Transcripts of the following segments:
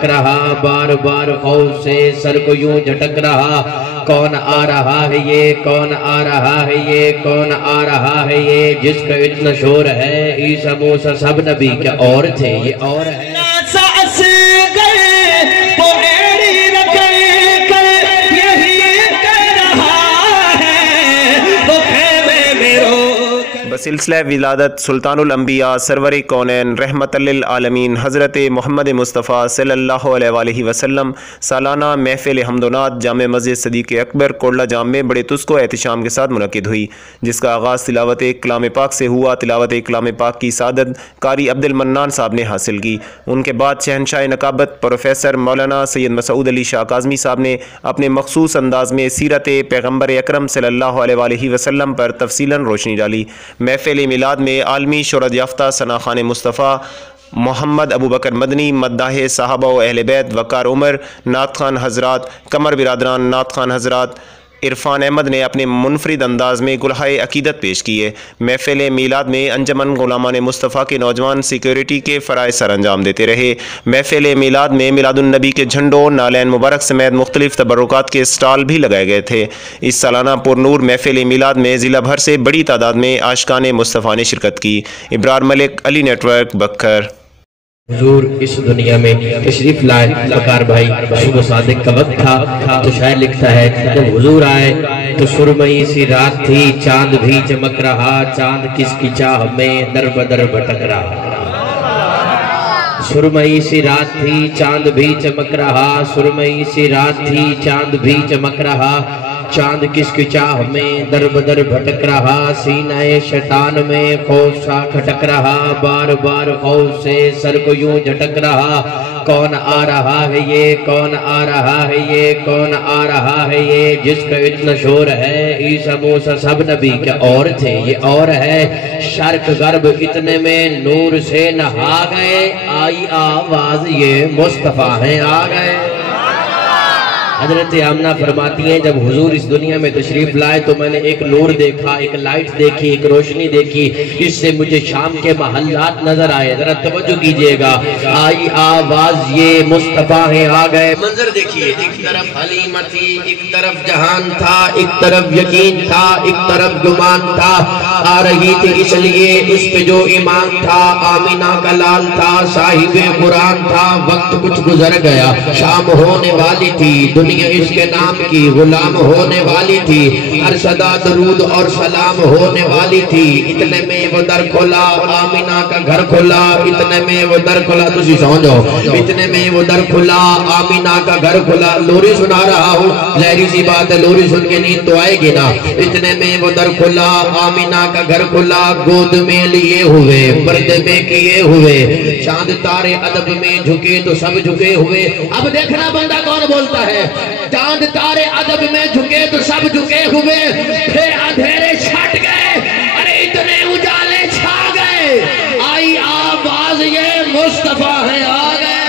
भटक रहा, बार बार खौफ से सर को यूं झटक रहा। कौन आ रहा है ये, कौन आ रहा है ये, कौन आ रहा है ये, जिसका इतना शोर है। ईसा मूसा सब नबी क्या और थे, ये और है। सिलसिला विलादत सुल्तानुल अंबिया सरवर कौनैन रहमतुल आलमीन हज़रत मोहम्मद मुस्तफ़ा सल्लल्लाहु अलैहि वसल्लम सालाना महफ़िल हम्दोनात जामे मस्जिद सदीक़ अकबर कोटला जाम में बड़े तुस्को एहतिशाम के साथ मुनक़िद हुई, जिसका आगाज़ तिलावत कलाम पाक से हुआ। तिलावत कलाम पाक की सादत कारी अब्दुल मन्नान साहब ने हासिल की। उनके बाद शहनशाह नकाबत प्रोफेसर मौलाना सैयद मसूद अली शाह काज़मी साहब ने अपने मखसूस अंदाज में सीरत पैगम्बर अकरम सल्लल्लाहु अलैहि वसल्लम पर तफसीलन रोशनी डाली। महफ़िल मिलाद में आलमी शोहरत याफ्ता सना खान मुस्तफ़ा मोहम्मद अबू बकर मदनी, मद्दाह साहबा व अहले बैत, वक़ार उमर, नात खान हज़रात, कमर बिरादरान, नात खान हज़रात, इरफान अहमद ने अपने मुनफरिद अंदाज में गुलहाए अकीदत पेश किए। महफ़िल मीलाद में अंजमन गुलामान मुस्तफ़ा के नौजवान सिक्योरिटी के फ़राइज़ सर अंजाम देते रहे। महफ़िल मीलाद में मिलादुन्नबी के झंडों, नालैन मुबारक समेत मुख्तलिफ तबरुकात के स्टॉल भी लगाए गए थे। इस सालाना पुरनूर महफ़िल मीलाद में ज़िला भर से बड़ी तादाद में आशिकान मुस्तफ़ा ने शिरकत की। इब्रार मलिक, अली नेटवर्क, बक्कर। हुजूर इस दुनिया में तशरीफ लाए, वकार भाई सुबह सादिक का वक्त था तो शायर लिखता है, जब हुजूर आए तो सुरमई सी रात थी, चांद भी चमक रहा, चांद किसकी चाह में दर बदर भटक रहा। सुरमई सी रात थी, चांद भी चमक रहा, सुरमई सी रात थी, चांद भी चमक रहा, चांद किसकी चाह में दर बदर भटक रहा। सीनाए शैतान में खौफ सा खटक रहा, बार बार खौफ से सर को यूं झटक रहा। कौन आ रहा है ये, कौन आ रहा है ये, कौन आ रहा है ये, जिसका इतना शोर है। ईसा मूसा सब नबी क्या और थे, ये और है। शर्क गर्ब इतने में नूर से नहा गए, आई आवाज ये मुस्तफा हैं आ गए। हजरत आमना फरमाती हैं, जब हुजूर इस दुनिया में तशरीफ लाए तो मैंने एक नूर देखा, एक लाइट देखी, एक रोशनी देखी, इससे मुझे शाम के महल्लात नजर आए। जरा तवज्जो कीजिएगा, आई आवाज ये मुस्तफा हैं आ गए। मंजर देखिए, एक तरफ हलीमा थी, एक तरफ जहान था, एक तरफ यकीन था, एक तरफ गुमान था। आ रही थी इसलिए उस पे जो ईमान था, आमीना का लाल था, साहिबे कुरान था। वक्त कुछ गुजर गया, शाम होने वाली थी, दुनिया इसके नाम की गुलाम होने वाली थी, हर सदा दरूद और सलाम होने वाली थी। इतने में वो दर खोला, आमीना का घर खोला, इतने में वो दर खोला, तुसी समझो, इतने में वो दर खुला, आमीना का घर खुला। लोरी सुना रहा हूँ, जहरी सी बात है, लोरी सुन के नींद तो आएगी ना। इतने में वो दर खुला, आमीना का घर खुला, गोद में लिए हुए, पर्दे में किए हुए, चांद तारे अदब में झुके तो सब झुके हुए। अब देखना बंदा कौन बोलता है, चांद तारे अदब में झुके तो सब झुके हुए, फिर अंधेरे छट गए, अरे इतने उजाले छा गए, आई आवाज ये मुस्तफा है आ गए,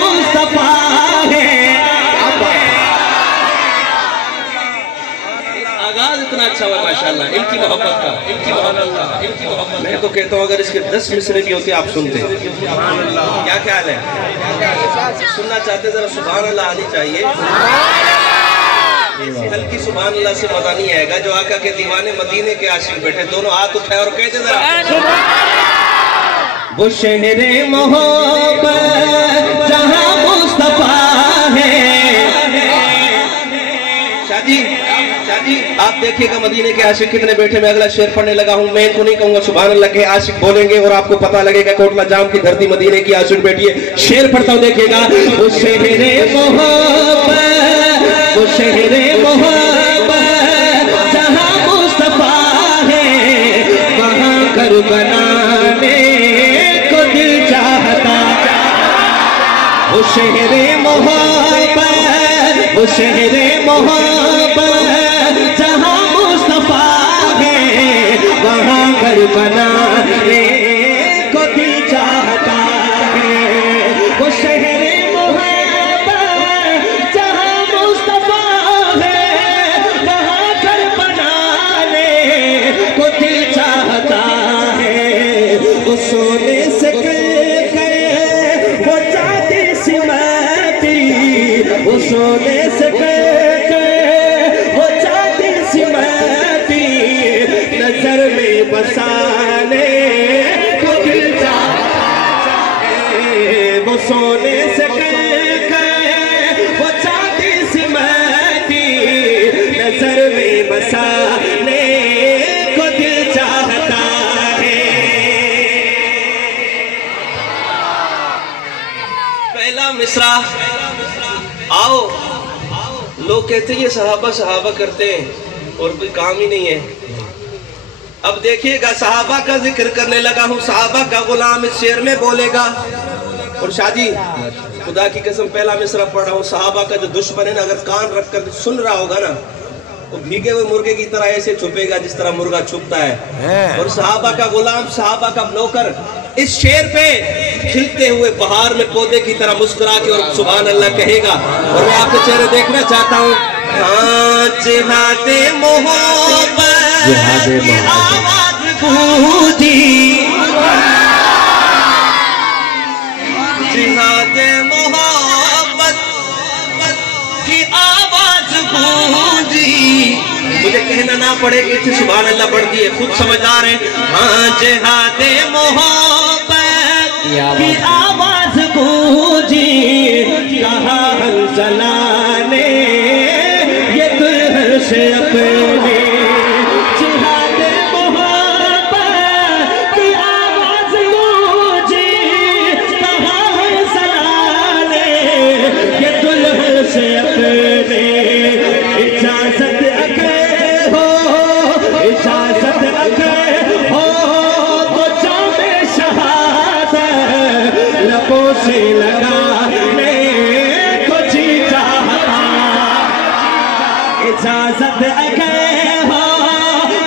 मुस्तफा है। आगाज इतना अच्छा हुआ माशाल्लाह, इनकी मोहब्बत का, इनकी मोहब्बत, इनकी मोहब्बत। मैं तो कहता हूँ अगर इसके 10 मिसरे भी होते आप सुनते। क्या ख्याल है, सुनना चाहते जरा सुभान अल्लाह आनी चाहिए। हल्की सुभान अल्लाह से मजा नहीं आएगा। जो आका के दीवाने मदीने के आशिक बैठे, दोनों हाथ उठाए और कहते जरा, वो शहरे मोहब्बत जहां मुस्तफा है। शादी आप देखिएगा मदीने के आशिक कितने बैठे। मैं अगला शेर पढ़ने लगा हूँ, मैं इनको नहीं कहूंगा, सुभान अल्लाह के आशिक बोलेंगे और आपको पता लगेगा कोटला जाम की धरती मदीने की आशिक बैठी है। शेर पढ़ता हूँ, देखिएगा, वो शहरे मोहब्बत, वो शहरे मोहब्बत जहां मुस्तफा है, वहां घर बनाने को दिल चाहता। वो शहरे मोहब्बत, वो शहरे मोहब्बत जहां मुस्तफा है, वहां घर बनाने को दिल चाहता है। वो शहरे मोहब्बत जहां मुस्तफा है, वहां घर बनाने को दिल चाहता है। वो सोने से कल सोने से वो चांदी सिमटी नजर में बसाने को दिल चाहे, वो सोने से वो चांदी सिमटी नजर में बसाने को दिल चाहता है। पहला मिसरा, आओ लोग कहते हैं ये सहाबा सहाबा करते हैं और कोई काम ही नहीं है। अब देखिएगा सहाबा का जिक्र करने लगा हूँ, सहाबा का गुलाम इस शेर में बोलेगा। और शादी खुदा की कसम पहला मिसरा पढ़ रहा हूँ, सहाबा का जो दुश्मन है ना अगर कान रख कर सुन रहा होगा ना तो भीगे हुए मुर्गे की तरह ऐसे छुपेगा जिस तरह मुर्गा छुपता है। और सहाबा का गुलाम, सहाबा का नौकर इस शेर पे खिलते हुए बहार में पौधे की तरह मुस्कुरा के और सुभान अल्लाह कहेगा। और मैं आपके चेहरे देखना चाहता हूँ। हाँ जिहादे मोहब्बत की आवाज गूंजी, जिहादे मोहब्बत की आवाज गूंजी। मुझे कहना ना पड़े कि इसे सुभान अल्लाह पढ़ती है, खुद समझदार है। हाँ जिहादे मोहब्बत की आवाज गूंजी, कहा हंसला ने ये दुल्हन से अपने। जिहादे मोहब्बत की आवाज गूंजी, कहा हंसला ने ये दुल्हन से अपने। इजाजत इजाजत हो तो जामे शहादत लबों से लगाने को जी चाहता। इजाजत हो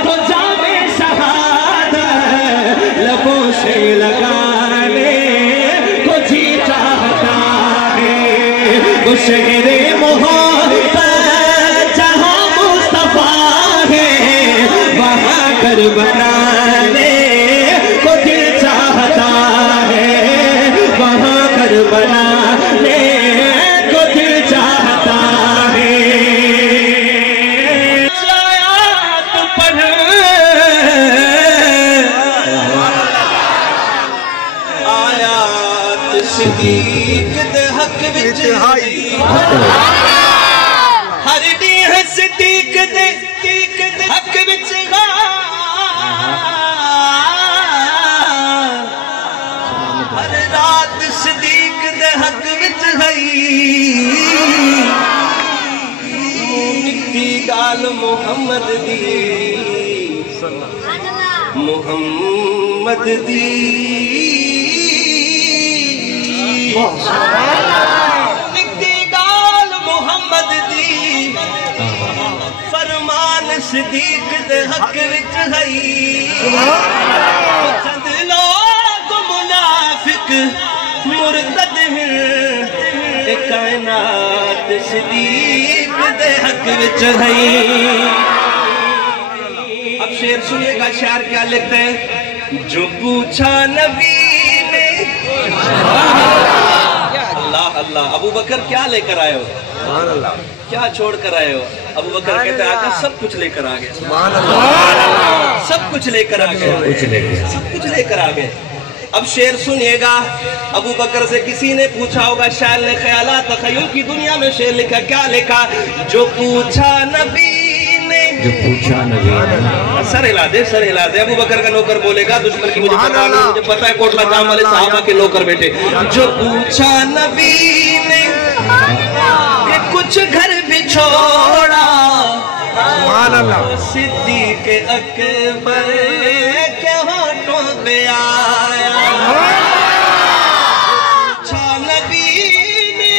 तो जामे शहादत लबों से लगाने को जी चाहता है। वो शहरे मोहब्बत जहाँ मुस्तफा है वहाँ घर बनाने को दिल चाहता है, वहाँ घर बनाने को दिल चाहता है। आयात पढ़, आयात सिद्दीक दे हक विच हर दी है सिद्दीक दे हक विच हर रात सिद्दीक दे हक विच गई। निक्की गाल मुहम्मद दी, मुहम्मद दी निक्की गाल मुहम्मद दी फरमान सिद्दीक दे हक विच गई। चंद लोग मुनाफिक मुर्तद हैं, कायनात सिद्दीक दे हक विच गई। अब शेर सुनिएगा, शायर क्या लिखते हैं। जो पूछा नबी ने, अल्लाह अल्लाह, अबू बकर क्या लेकर आए हो, क्या छोड़ कर आए हो? अबू बकर कहते हैं आका सब कुछ लेकर आ गए, सब कुछ लेकर आ गए, सब कुछ लेकर आ गए। अब शेर सुनिएगा, अबू बकर से किसी ने पूछा होगा, शायर ने ख्यालात तखय्युल की दुनिया में शेर लिखा, क्या लिखा? जो पूछा नबी ने, जो पूछा नबी ने, सर हिला दे, सर हिला दे। अबू बकर का नौकर बोलेगा, दुश्मन की मुझे पता नहीं, मुझे पता है कोटला जाम वाले सहाबा के नौकर बेटे। जो पूछा नबी ने कि कुछ घर भी छोड़ा, सिद्दीक अकबर के होठों पे आया। नबी ने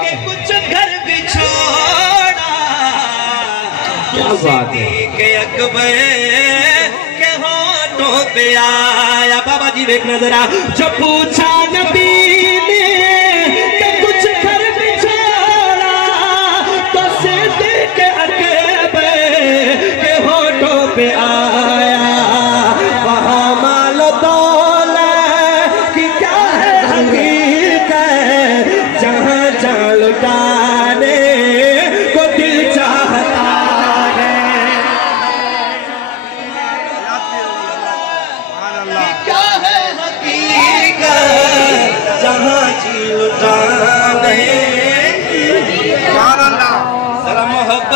कि कुछ घर भी छोड़ा, सिद्दीक अकबर के होठों पे आया। बाबा जी देखना जरा, जो पूछा नबी ने कि कुछ घर भी छोड़ा, तो सिद्दीक अकबर के होठों पे आया। वहाँ माल दौलत की क्या है हकीकत, जहाँ जान लुटाने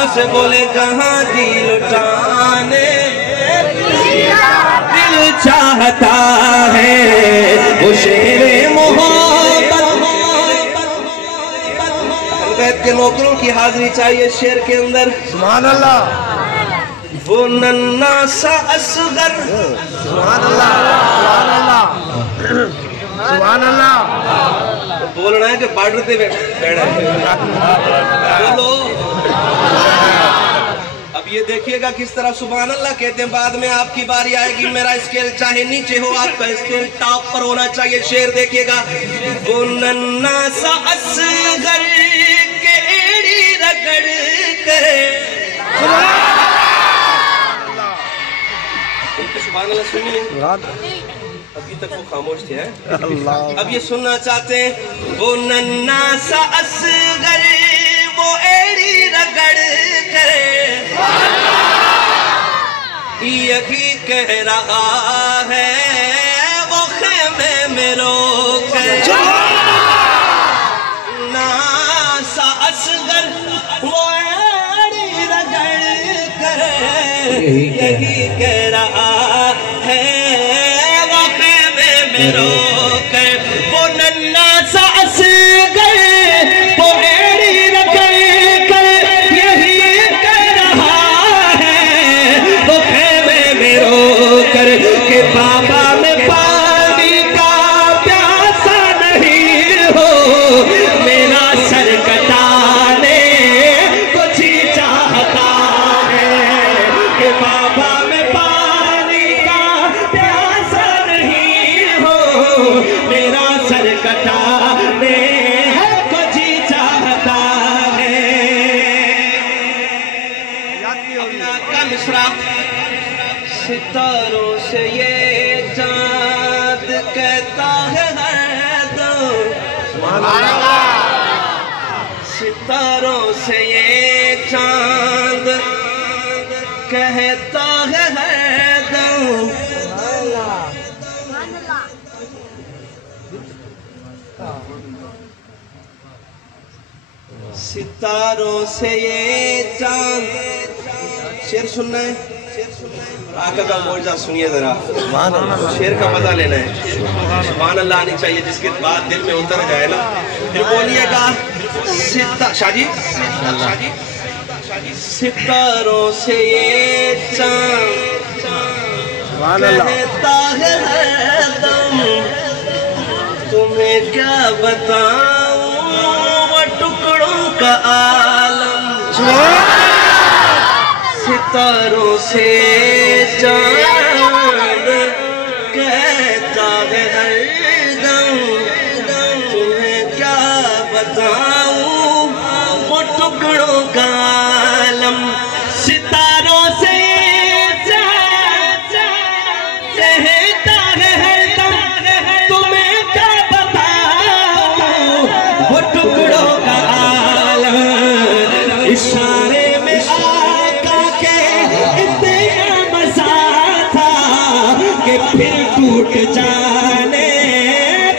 से बोले कहाँ जी लुटाने दिल चाहता है वो शेरे मोहब्बत के नौकरों की हाजिरी चाहिए शेर के अंदर। सुभान अल्लाह। वो नन्ना सा असगर, सुभान अल्लाह, सुभान अल्लाह, सुभान अल्लाह। तो बोलना है कि बॉर्डर पे बैठा है, बोलो। अब ये देखिएगा किस तरह सुभान अल्लाह कहते हैं। बाद में आपकी बारी आएगी, मेरा स्केल चाहे नीचे हो, आपका स्केल टॉप पर होना चाहिए। शेर देखिएगा। वो नन्ना सा असगर के एड़ी रगड़ करे, सुभान अल्लाह सुनिए। अभी तक वो खामोश थे हैं? अब ये सुनना चाहते हैं। वो नन्ना सा असगर वो एड़ी रगड़ करे, यही कह रहा है वो खेमे में रोक ना सा असगर वो एड़ी रगड़ करे, यही कह रहा है वो खेमे में रोक। वो नन्ना सा असगर वो एड़ी रगड़ कर, यही कह रहा है वो खेमे में रोकर के बाबा में पानी का प्यासा नहीं हो, मेरा सर कटाने कुछ ही चाहता है कि बाबा में पानी का प्यासा नहीं हो, मेरा सर कटाने कुछ ही चाहता है। अपना का मिसरा। सितारों से ये चांद कहता है हरदम, सितारों से ये चांद कहता है हरदम, सितारों से ये चांद। शेर सुनना है, आका का मौजा सुनिए जरा, शेर का मजा लेना है। सुभान अल्लाह आनी चाहिए, जिसके बाद दिल में उतर जाए ना। फिर बोलिएगा शाजी, सितारों से ये चांद कहता है हरदम, तुम्हें क्या बताऊं वो टुकड़ों का आलम। सितारों से चांद कहता है हरदम, तुम्हें क्या बताऊं वो टुकड़ों का आलम। सितारों से कहता है हरदम, तुम्हें क्या बताऊं वो टुकड़ों का आलम। इशारे में फिर टूट जाने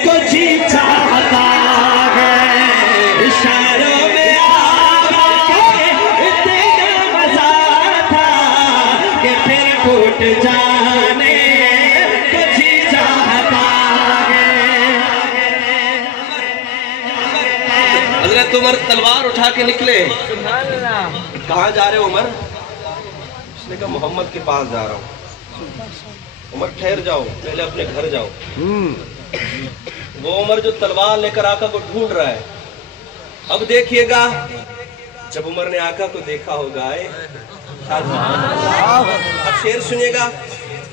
को जी चाहता है, इशारों में आके इतना मजा था कि फिर टूट जाने को जी चाहता है। हज़रत उमर तलवार उठा के निकले। कहाँ जा रहे हो उमर? उसने कहा मोहम्मद के पास जा रहा हूँ। उमर ठहर जाओ, पहले अपने घर जाओ। वो उमर जो तलवार लेकर आका को ढूंढ रहा है। अब देखिएगा, जब उमर ने आका को देखा होगा, अब शेर सुनिएगा।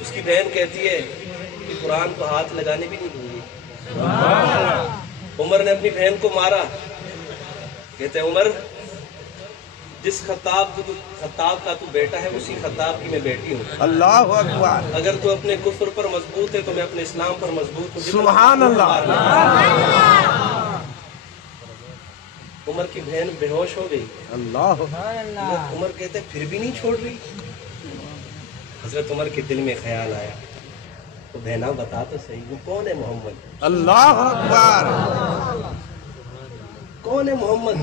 उसकी बहन कहती है कि कुरान को हाथ लगाने भी नहीं दूंगी। उमर ने अपनी बहन को मारा। कहते हैं उमर, जिस खत्ताब का तू बेटा है, उसी खत्ताब की मैं बेटी हूँ। अल्लाह अकबर। अगर तू अपने कुफ्र पर मजबूत है तो मैं अपने इस्लाम पर मजबूत हूँ। सुभान अल्लाह। उमर की बहन बेहोश हो गई। अल्लाह। उमर कहते फिर भी नहीं छोड़ रही। हजरत उमर के दिल में ख्याल आया, तो बहना बता तो सही, वो कौन है मोहम्मद? अल्लाह अकबर। कौन है मोहम्मद?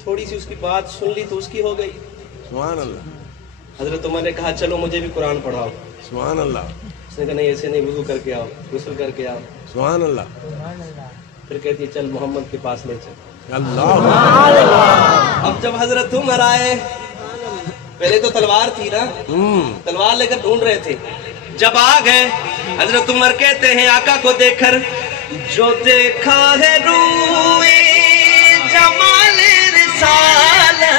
थोड़ी सी उसकी बात सुन ली तो उसकी हो गई। सुभान अल्लाह। हजरत उमर ने कहा चलो मुझे भी कुरान पढ़ाओ। सुभान अल्लाह। उसने कहा नहीं ऐसे नहीं, वुजू करके आओ, गुस्ल करके आओ। सुभान अल्लाह। फिर कहती है चल मोहम्मद के पास ले चल। अल्लाह। अब जब हजरत उमर आए, पहले तो तलवार थी ना, तलवार लेकर ढूंढ रहे थे। जब आ गए हजरत उमर कहते हैं आका को देखकर, जो देखा है रूए जमाल रिसालत।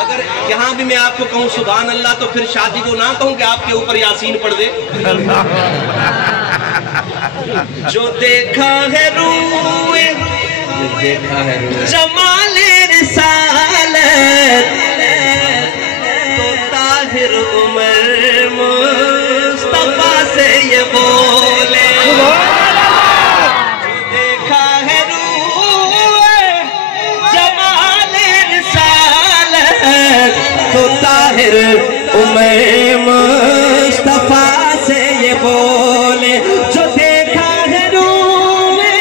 अगर यहाँ भी मैं आपको कहूँ सुभान अल्लाह तो फिर शादी को ना कहूँ कि आपके ऊपर यासीन पढ़ दे। जो देखा है रूए जमाल रिसालत, तो ताहिर उमर मुस्तफा से ये बोले। जो देखा है रूए जमाल रिसालत, तो ताहिर उमर मुस्तफा से ये बोले। जो देखा है रूए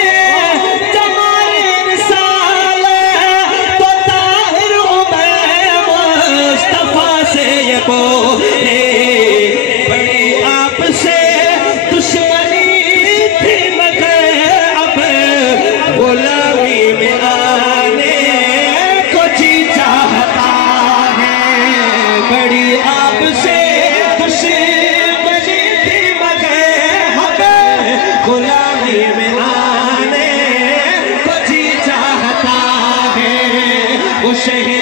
जमाल रिसालत, तो ताहिर उमर मुस्तफा से ये बोले। बड़ी आपसे दुश्मनी थी मगर अब गुलामी में आने को जी चाहता है। बड़ी आपसे दुश्मनी थी मगर अब गुलामी में आने को जी चाहता है। वो शहर